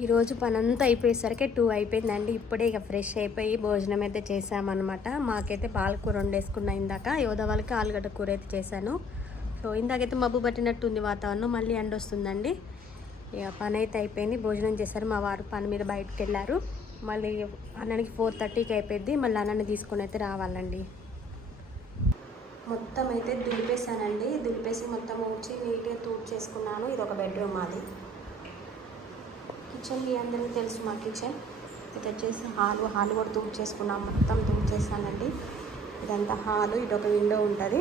ఈరోజు పనంతా అయిపోయేసరికి టూ అయిపోయిందండి. ఇప్పుడే ఇక ఫ్రెష్ అయిపోయి భోజనం అయితే చేసామన్నమాట. మాకైతే పాలకూర వండేసుకున్నా ఇందాక. యోధ వాళ్ళకి ఆలుగడ్డ కూర అయితే చేశాను. సో ఇందాకైతే మబ్బు పట్టినట్టు ఉంది వాతావరణం. మళ్ళీ ఎండ వస్తుందండి. ఇక పని అయితే అయిపోయింది. భోజనం చేశారు. మా వారు పని మీద బయటకు వెళ్ళారు. మళ్ళీ అన్నకి ఫోర్ థర్టీకి అయిపోయింది. మళ్ళీ అన్నని తీసుకొని అయితే రావాలండి. మొత్తం అయితే దులిపేసానండి దులిపేసి మొత్తం ఉంచి నీట్గా తూడ్ చేసుకున్నాను ఇది ఒక బెడ్రూమ్ అది కిచెన్ మీ అందరికీ తెలుసు మా కిచెన్. ఇది వచ్చేసి హాలు హాలు కూడా తూడ్ చేసుకున్నాం మొత్తం తూడ్ చేశానండి ఇదంతా హాలు ఇది ఒక విండో ఉంటుంది.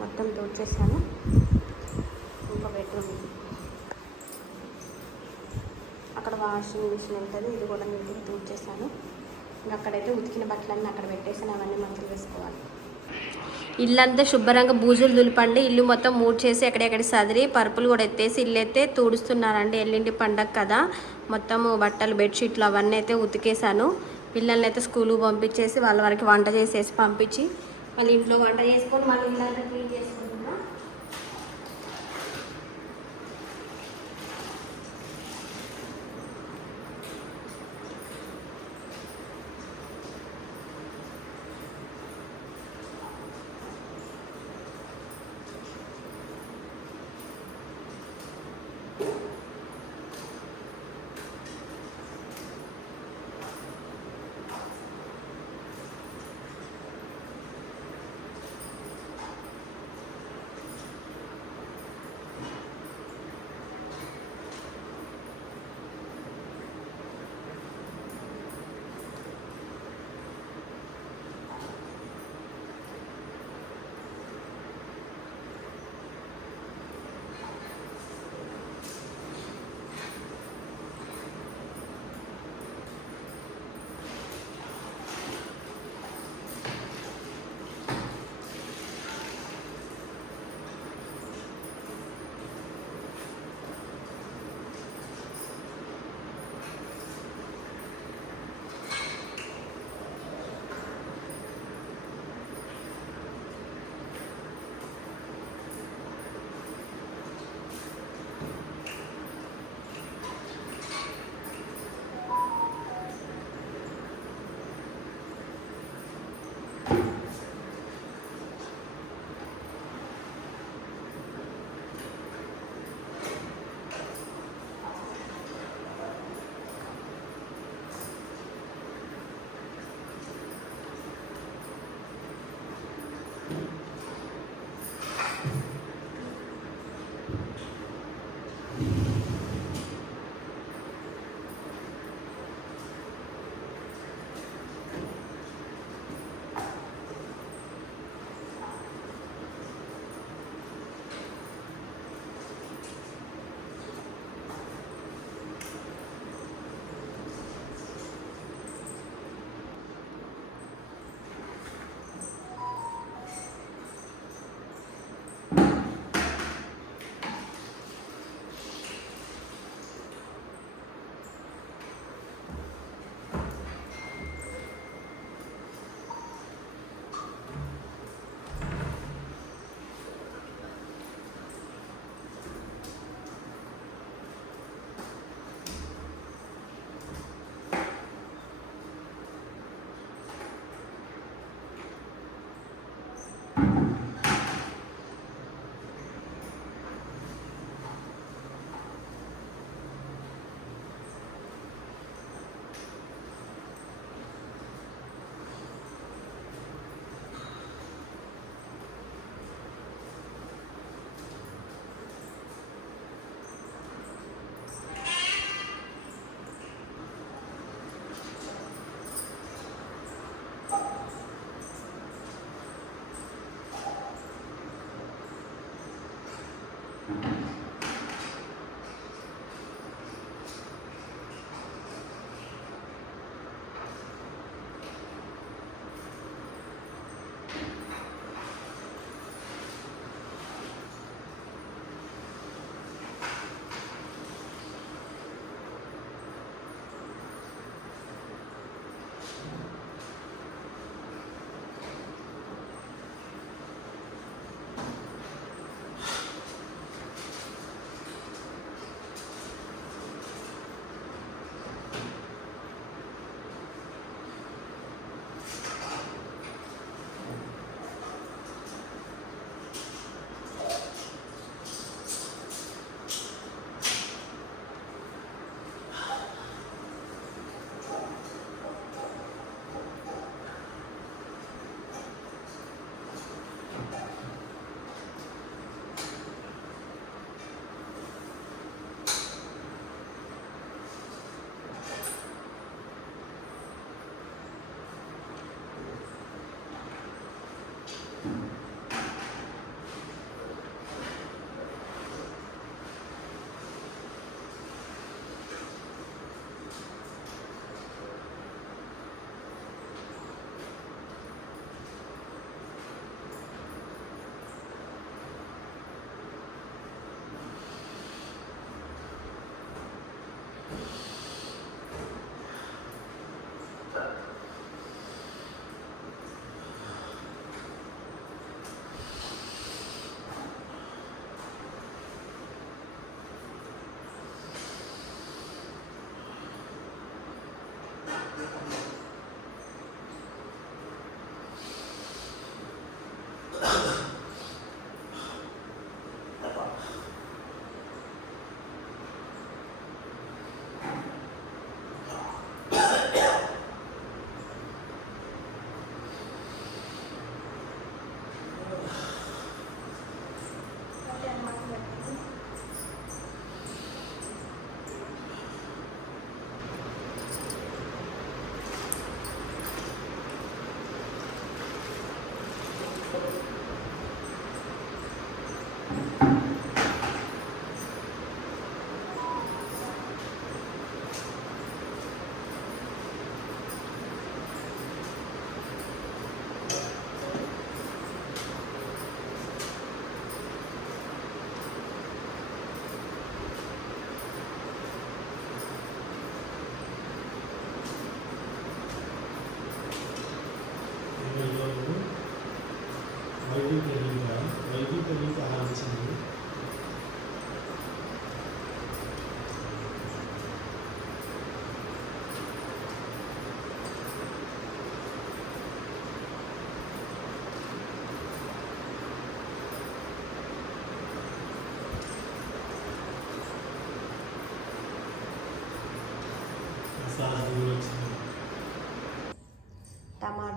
మొత్తం తూడ్ చేశాను ఇంకో బెడ్రూమ్ అక్కడ వాషింగ్ మిషన్ ఉంటుంది. ఇది కూడా నీట్గా తూడ్ చేశాను ఇంకా అక్కడైతే ఉతికిన బట్టలన్నీ అక్కడ పెట్టేసి అవన్నీ మంచిగా వేసుకోవాలి. ఇల్లంతా శుభ్రంగా బూజులు దులిపండి. ఇల్లు మొత్తం మూడ్చేసి ఎక్కడెక్కడ సదిరి పరుపులు కూడా ఎత్తేసి ఇల్లు అయితే తుడుస్తున్నారండి. ఎల్లుండి పండగ కదా. మొత్తం బట్టలు బెడ్షీట్లు అవన్నీ అయితే ఉతికేసాను పిల్లల్ని అయితే స్కూల్కి పంపించేసి వాళ్ళ వరకు వంట చేసేసి పంపించి మళ్ళీ ఇంట్లో వంట చేసుకొని మళ్ళీ ఇల్లంతా క్లీన్ చేసుకుంటున్నా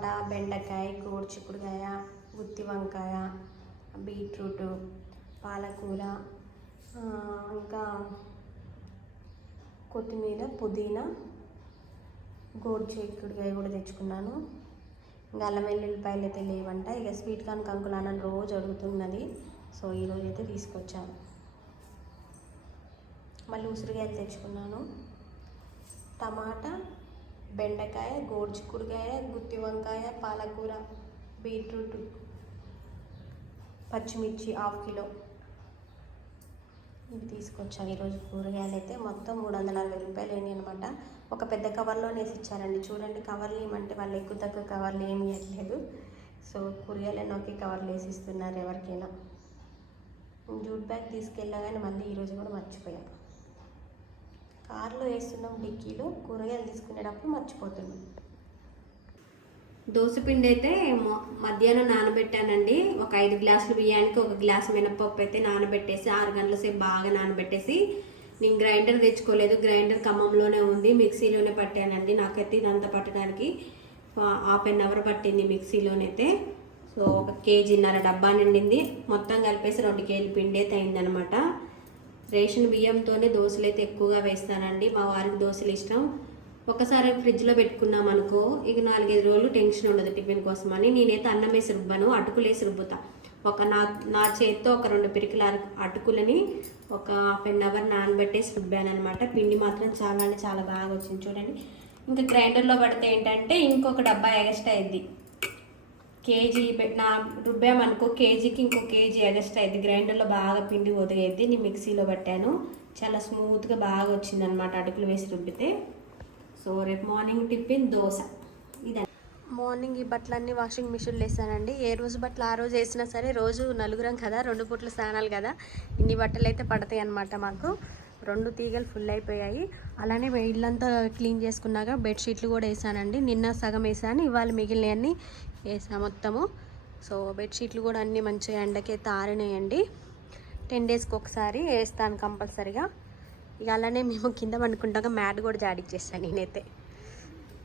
టమాటా బెండకాయ గోడు చిక్కుడుకాయ గుత్తి వంకాయ బీట్రూట్ పాలకూర ఇంకా కొత్తిమీర పుదీనా గోడు చిక్కుడుకాయ కూడా తెచ్చుకున్నాను. ఇంకా అల్లం వెల్లుల్లిపాయలు అయితే లేవంట. ఇక స్వీట్ కార్న్ కంకులు అన్న రోజు అడుగుతున్నది. సో ఈరోజు అయితే తీసుకొచ్చాను. మళ్ళీ ఉసిరికాయలు తెచ్చుకున్నాను. టమాటా బెండకాయ గోడ్చిక్కుడుకాయ గుత్తి వంకాయ పాలకూర బీట్రూట్ పచ్చిమిర్చి హాఫ్ కిలో. ఇవి తీసుకొచ్చాను ఈరోజు కూరగాయలు అయితే. మొత్తం మూడు వందల అరవై రూపాయలు అయినాయి అనమాట ఒక పెద్ద కవర్లోనే వేసి ఇచ్చారండి. చూడండి కవర్లు ఏమంటే వాళ్ళు ఎక్కువ తక్కువ కవర్లు ఏమి ఇవ్వట్లేదు. సో కూరగాయలను ఒకే కవర్లు వేసి ఇస్తున్నారు ఎవరికైనా. జూట్ బ్యాగ్ తీసుకెళ్ళా కానీ మళ్ళీ ఈరోజు కూడా మర్చిపోయాను. కారులో వేస్తున్నాం డిక్కీలో కూరగాయలు తీసుకునేటప్పుడు మర్చిపోతున్నాం. దోశపిండి అయితే మధ్యాహ్నం నానబెట్టానండి. ఒక ఐదు గ్లాసులు బియ్యానికి ఒక గ్లాసు మినపప్పు అయితే నానబెట్టేసి ఆరు గంటల సేపు బాగా నానబెట్టేసి నేను గ్రైండర్ తెచ్చుకోలేదు. గ్రైండర్ ఖమ్మంలోనే ఉంది. మిక్సీలోనే పట్టానండి. నాకైతే ఇదంతా పట్టడానికి హాఫ్ అన్ అవర్ పట్టింది మిక్సీలోనైతే. సో ఒక కేజీన్నర డబ్బా నిండింది. మొత్తం కలిపేసి రెండు కేజీ పిండి అయితే అయిందనమాట. రేషన్ బియ్యంతోనే దోశలు అయితే ఎక్కువగా వేస్తానండి. మా వారికి దోశలు ఇష్టం. ఒకసారి ఫ్రిడ్జ్లో పెట్టుకున్నాం అనుకో ఇక నాలుగైదు రోజులు టెన్షన్ ఉండదు టిఫిన్ కోసం అని నేనైతే అన్నం వేసి రుబ్బాను అటుకులు వేసి రుబ్బుతా ఒక నా నా చేత్తో ఒక రెండు పిరికిల అటుకులని ఒక హాఫ్ అన్ అవర్ నానబెట్టేసి రుబ్బాను అనమాట పిండి మాత్రం చాలా అంటే చాలా బాగా వచ్చింది చూడండి. ఇంకా గ్రైండర్లో పడితే ఏంటంటే ఇంకొక డబ్బా ఎగస్ట్రా అయింది కేజీ పెట్టిన రుబ్బామనుకో కేజీకి ఇంకో కేజీ ఎగస్ట్రా అయింది గ్రైండర్లో బాగా పిండి ఒదిగైద్ది. నేను మిక్సీలో పట్టాను. చాలా స్మూత్గా బాగా వచ్చింది అనమాట అటుకులు వేసి రుబ్బితే. సో రేపు మార్నింగ్ టిఫిన్ దోశ. ఇదే మార్నింగ్ ఈ బట్టలన్నీ వాషింగ్ మిషన్లో వేసానండి. ఏ రోజు బట్టలు ఆ రోజు వేసినా సరే రోజు నలుగురం కదా రెండు పూట్ల స్నానాలు కదా. ఇన్ని బట్టలు అయితే పడతాయి అన్నమాట మాకు. రెండు తీగలు ఫుల్ అయిపోయాయి. అలానే ఇల్లంతా క్లీన్ చేసుకున్నాక బెడ్షీట్లు కూడా వేసానండి. నిన్న సగం వేసాను. ఇవాళ మిగిలినవన్నీ వేసా మొత్తము. సో బెడ్షీట్లు కూడా అన్నీ మంచిగా ఎండకైతే ఆరినాయండి టెన్ డేస్కి ఒకసారి వేస్తాను కంపల్సరిగా. ఇక అలానే మేము కింద పండుకుంటాక మ్యాట్ కూడా జాడిచ్చేస్తాను నేనైతే.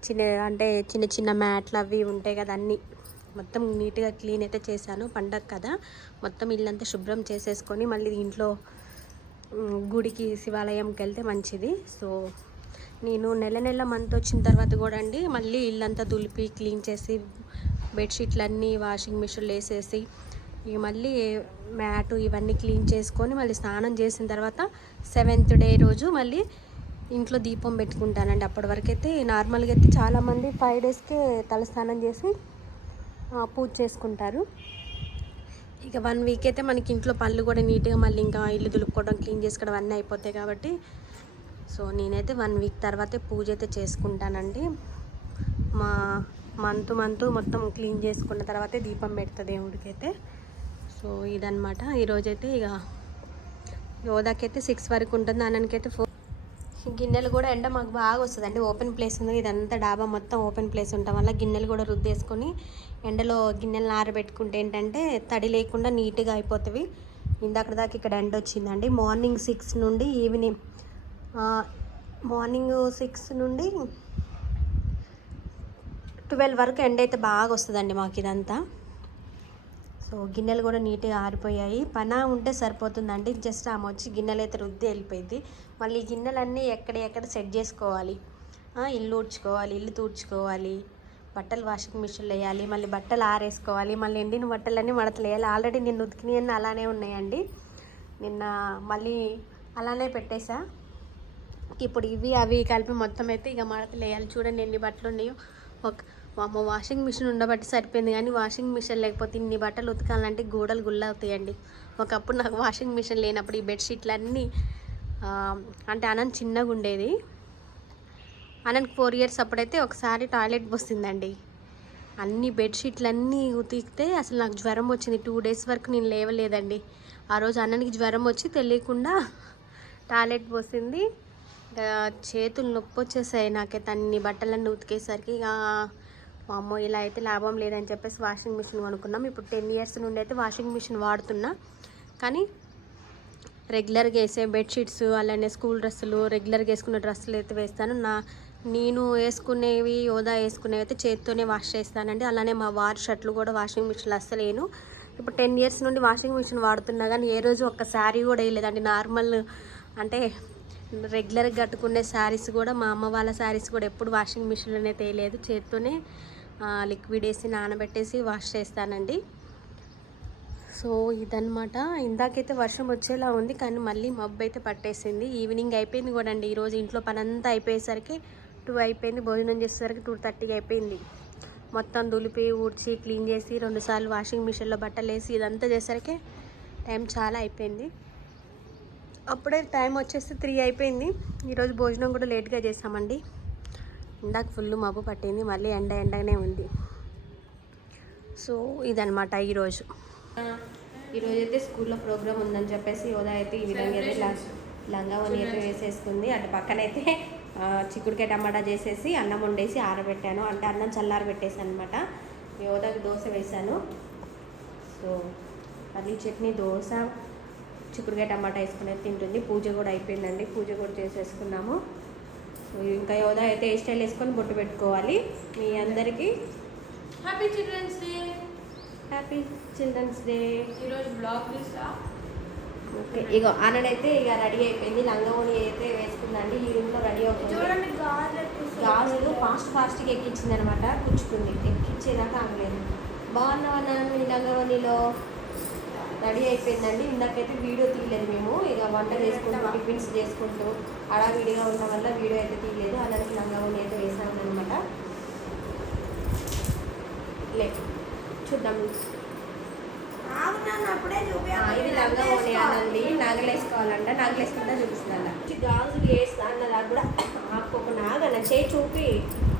చిన్న అంటే చిన్న చిన్న మ్యాట్లు అవి ఉంటాయి కదా అన్నీ. మొత్తం నీట్గా క్లీన్ అయితే చేశాను పండగ కదా. మొత్తం ఇల్లంతా శుభ్రం చేసేసుకొని మళ్ళీ ఇంట్లో గుడికి శివాలయంకి వెళ్తే మంచిది. సో నేను నెల నెల మంత్ వచ్చిన తర్వాత కూడా అండి మళ్ళీ ఇల్లంతా దులిపి క్లీన్ చేసి బెడ్షీట్లు అన్నీ వాషింగ్ మిషన్లో వేసేసి ఇక మళ్ళీ మ్యాటు ఇవన్నీ క్లీన్ చేసుకొని మళ్ళీ స్నానం చేసిన తర్వాత సెవెంత్ డే రోజు మళ్ళీ ఇంట్లో దీపం పెట్టుకుంటానండి. అప్పటి వరకు అయితే నార్మల్గా అయితే చాలామంది ఫైవ్ డేస్కే తలస్నానం చేసి పూజ చేసుకుంటారు. ఇక వన్ వీక్ అయితే మనకి ఇంట్లో పనులు కూడా నీట్గా మళ్ళీ ఇంకా ఇల్లు దులుపుకోవడం క్లీన్ చేసుకోవడం అన్నీ అయిపోతాయి కాబట్టి సో నేనైతే వన్ వీక్ తర్వాతే పూజ అయితే చేసుకుంటానండి. మా మంత్ మంత్ మొత్తం క్లీన్ చేసుకున్న తర్వాతే దీపం పెడతా దేవుడికైతే. సో ఇదనమాట ఈరోజైతే ఇక యోధాకైతే సిక్స్ వరకు ఉంటుంది అన్నకైతే ఫోర్. గిన్నెలు కూడా ఎండ మాకు బాగా వస్తుందండి. ఓపెన్ ప్లేస్ ఉంది. ఇదంతా డాబా మొత్తం ఓపెన్ ప్లేస్ ఉండటం వల్ల గిన్నెలు కూడా రుద్దేసుకొని ఎండలో గిన్నెలు ఆరబెట్టుకుంటే ఏంటంటే తడి లేకుండా నీట్గా అయిపోతుంది ఇందాక దాకా ఇక్కడ ఎండ వచ్చిందండి. మార్నింగ్ సిక్స్ నుండి ఈవినింగ్ మార్నింగ్ సిక్స్ నుండి ట్వెల్వ్ వరకు ఎండ అయితే బాగా వస్తుందండి మాకు ఇదంతా. సో గిన్నెలు కూడా నీట్గా ఆరిపోయాయి. పనా ఉంటే సరిపోతుందండి. జస్ట్ ఆమె వచ్చి గిన్నెలు అయితే రుద్ది వెళ్ళిపోయింది. మళ్ళీ గిన్నెలన్నీ ఎక్కడ ఎక్కడ సెట్ చేసుకోవాలి? ఇల్లు ఊడ్చుకోవాలి ఇల్లు తూడ్చుకోవాలి బట్టలు వాషింగ్ మిషన్లో వేయాలి మళ్ళీ బట్టలు ఆరేసుకోవాలి మళ్ళీ ఎండిన బట్టలన్నీ మడతలు వేయాలి. ఆల్రెడీ నిన్న ఉతికినవన్నీ అలానే ఉన్నాయండి. నిన్న మళ్ళీ అలానే పెట్టేశా ఇప్పుడు ఇవి అవి కలిపి మొత్తం అయితే ఇక మడతలు వేయాలి. చూడండి ఎన్ని బట్టలు ఉన్నాయో. ఒక అమ్మ వాషింగ్ మిషన్ ఉండబట్టి సరిపోయింది కానీ వాషింగ్ మిషన్ లేకపోతే ఇన్ని బట్టలు ఉతకాలంటే గోడలు గుల్ల అవుతాయండి ఒకప్పుడు నాకు వాషింగ్ మిషన్ లేనప్పుడు ఈ బెడ్షీట్లు అన్నీ అంటే అనంత చిన్నగా ఉండేది. అనంత్ ఫోర్ ఇయర్స్ అప్పుడైతే ఒకసారి టాయిలెట్ పోసిందండి. అన్ని బెడ్షీట్లు అన్నీ ఉతికితే అసలు నాకు జ్వరం వచ్చింది. టూ డేస్ వరకు నేను లేవలేదండి. ఆ రోజు అన్ననికి జ్వరం వచ్చి తెలియకుండా టాయిలెట్ పోసింది. చేతులు నొప్పి వచ్చేసాయి నాకైతే. అన్ని బట్టలన్నీ ఉతికేసరికి ఇక మా అమ్మ ఇలా అయితే లాభం లేదని చెప్పేసి వాషింగ్ మిషన్ కొనుక్కున్నాం. ఇప్పుడు టెన్ ఇయర్స్ నుండి అయితే వాషింగ్ మిషన్ వాడుతున్నా. కానీ రెగ్యులర్గా వేసే బెడ్షీట్స్ అలానే స్కూల్ డ్రెస్సులు రెగ్యులర్గా వేసుకునే డ్రెస్సులు అయితే వేస్తాను. నా నేను వేసుకునేవి యోదా వేసుకునేవి అయితే చేతితోనే వాష్ చేస్తానండి. అలానే మా వారి షర్ట్లు కూడా వాషింగ్ మిషన్లో అస్సలేను ఇప్పుడు టెన్ ఇయర్స్ నుండి వాషింగ్ మిషన్ వాడుతున్నా కానీ ఏ రోజు ఒక్క శారీ కూడా వేయలేదండి. నార్మల్ అంటే రెగ్యులర్గా కట్టుకునే శారీస్ కూడా మా అమ్మ వాళ్ళ శారీస్ కూడా ఎప్పుడు వాషింగ్ మిషన్లోనే తేయలేదు. చేత్తోనే లిక్విడ్ వేసి నానబెట్టేసి వాష్ చేస్తానండి. సో ఇదనమాట ఇందాకైతే వర్షం వచ్చేలా ఉంది కానీ మళ్ళీ మబ్బు అయితే పట్టేసింది. ఈవినింగ్ అయిపోయింది కూడా అండి ఈరోజు ఇంట్లో పని అంతా అయిపోయేసరికి టూ అయిపోయింది. భోజనం చేసేసరికి టూ థర్టీకి అయిపోయింది. మొత్తం దులిపి ఊడ్చి క్లీన్ చేసి రెండుసార్లు వాషింగ్ మిషన్లో బట్టలు వేసి ఇదంతా చేసరికి టైం చాలా అయిపోయింది. అప్పుడే టైం వచ్చేసి త్రీ అయిపోయింది. ఈరోజు భోజనం కూడా లేట్గా చేసామండి. ఇందాక ఫుల్ మబ్బు పట్టింది మళ్ళీ ఎండ ఎండగానే ఉంది. సో ఇదనమాట ఈరోజు. ఈరోజు అయితే స్కూల్లో ప్రోగ్రామ్ ఉందని చెప్పేసి యోధా అయితే ఈ విధంగా అయితే లంగా వని అయితే వేసేసుకుంది. అటు పక్కనైతే అయితే చిక్కుడుకాయ టమాటా చేసేసి అన్నం వండేసి ఆరబెట్టాను. అంటే అన్నం చల్లారబెట్టేసాను అనమాట యోధాకి దోశ వేశాను. సో మళ్ళీ చట్నీ దోశ చిక్కుడుకాయ టమాటా వేసుకుని అయితే తింటుంది. పూజ కూడా అయిపోయిందండి. పూజ కూడా చేసేసుకున్నాము. సో ఇంకా యోధా అయితే హెయిర్ స్టైల్ వేసుకొని బొట్టు పెట్టుకోవాలి. మీ అందరికీ. Happy children's day happy children's day ఈరోజు బ్లాగ్ ఓకే ఇక ఆనడైతే ఇక రెడీ అయిపోయింది. లంగవోని అయితే వేసుకుందండి. ఈ రూమ్లో రెడీ అవుతుంది. చూడండి గాజులు ఫాస్ట్ ఫాస్ట్గా ఎక్కించింది అనమాట కూర్చుకుంది. ఎక్కించేదాకా ఆగలేదు. బాగున్నావా ఈ లంగవోనిలో రెడీ అయిపోయిందండి. ఇందాకైతే వీడియో తీయలేదు మేము. ఇక వంట చేసుకుంటూ టిఫిన్స్ చేసుకుంటూ హడావిడిగా ఉన్న వల్ల వీడియో అయితే తీయలేదు. అలాంటి లంగవోని అయితే వేసాము అనమాట లే చూద్దాం. ఇది లంగా అనండి. నగలు వేసుకోవాలంట నగలు వేసుకుంటా గాజులు వేస్తా అన్నదా కూడా ఆపుకోక. నాగన చేయి చూపి.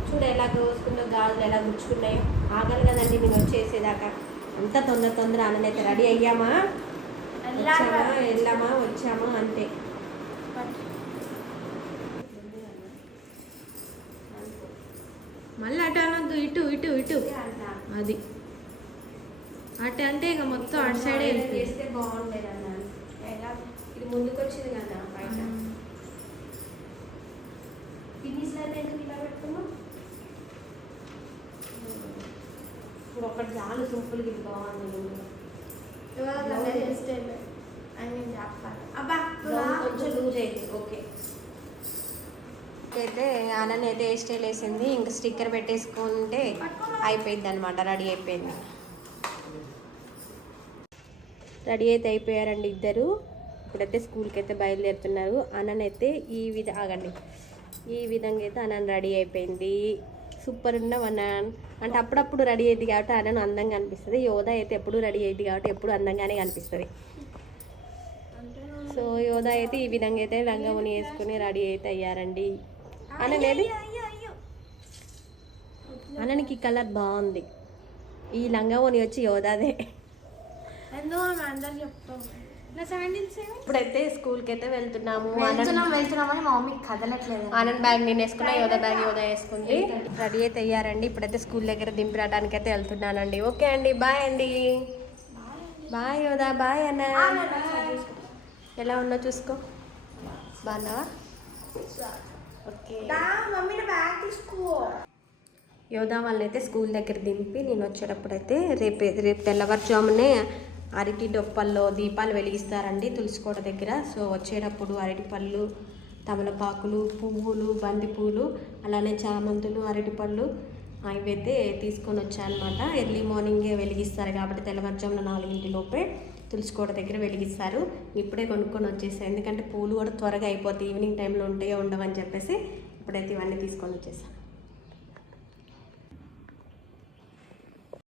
చూడు ఎలా కోసుకుందో గాజులు ఎలా గుచ్చుకున్నాయో. ఆగాలి కదండి నేను వచ్చేసేదాకా. అంత తొందర తొందర ఆనందైతే రెడీ అయ్యామా? వచ్చామా? వెళ్ళామా? వచ్చామా? అంతే. మళ్ళీ అటు అనొద్దు ఇటు ఇటు ఇటు. అది. అటు అంటే ఇక మొత్తం అటు సైడే చేస్తే బాగుండేది అన్న ఇది ముందుకు వచ్చింది కదా బయట పిన్నిస్లలో ఎందుకు ఇలా పెట్టుకున్నాం ఇప్పుడు ఒకటి సింపుల్గా ఇది బాగుంది బ్లౌజ్ కొంచెం లూజ్ అయితే ఓకే అయితే ఆనని అయితే హెయిర్ స్టైల్ వేసింది. ఇంకా స్టిక్కర్ పెట్టేసుకుంటే అయిపోయింది అనమాట రెడీ అయిపోయింది. రెడీ అయితే అయిపోయారండి ఇద్దరు. ఇప్పుడైతే స్కూల్కి అయితే బయలుదేరుతున్నారు. అనన్ అయితే ఈ విధ ఆగండి. ఈ విధంగా అయితే అనన్ రెడీ అయిపోయింది. సూపర్ ఉన్నాం అన్నాన్ అంటే అప్పుడప్పుడు రెడీ అయ్యింది కాబట్టి అనన్ అందంగా అనిపిస్తుంది. యోధ అయితే ఎప్పుడు రెడీ అయ్యింది కాబట్టి ఎప్పుడు అందంగానే కనిపిస్తుంది. సో యోధ అయితే ఈ విధంగా అయితే లంగముని వేసుకుని రెడీ అయితే అయ్యారండి. అనలేదు అననికి కలర్ బాగుంది. ఈ లంగముని వచ్చి యోధాదే. ఎందుకు అందరు చెప్తాం ఇప్పుడైతే స్కూల్కి అయితే వెళ్తున్నాము. వెళ్తున్నాం వెళ్తున్నామని మా మమ్మీ కదలట్లేదు. ఆనంద్ బ్యాగ్ నేను వేసుకున్నా యోధ బ్యాగ్ యోధ వేసుకుంది. రెడీ అయితే అయ్యారండి. ఇప్పుడైతే స్కూల్ దగ్గర దింపిరావడానికి అయితే వెళ్తున్నానండి. ఓకే అండి బాయ్ అండి. బాయ్ యోధ బాయ్ అన్న. ఎలా ఉన్నా చూసుకో. బాగున్నావా? ఓకే. మమ్మీ బ్యాగ్ తీసుకో. యోధా వాళ్ళనైతే స్కూల్ దగ్గర దింపి నేను వచ్చేటప్పుడు అయితే రేపు రేపు తెల్లవారుజామునే అరటి డొప్పల్లో దీపాలు వెలిగిస్తారండి తులసికోట దగ్గర. సో వచ్చేటప్పుడు అరటి పళ్ళు తమలపాకులు పువ్వులు బంతిపూలు అలానే చామంతులు అరటిపళ్ళు అవైతే ఇవైతే తీసుకొని వచ్చానమాట. ఎర్లీ మార్నింగే వెలిగిస్తారు కాబట్టి తెల్లవారుజామున నాలుగింటి లోపే తులసికోట దగ్గర వెలిగిస్తారు. ఇప్పుడే కొనుక్కొని వచ్చేసాయి ఎందుకంటే పూలు కూడా త్వరగా అయిపోతాయి ఈవినింగ్ టైంలో ఉంటాయో ఉండవని చెప్పేసి ఇప్పుడైతే ఇవన్నీ తీసుకొని వచ్చేసాను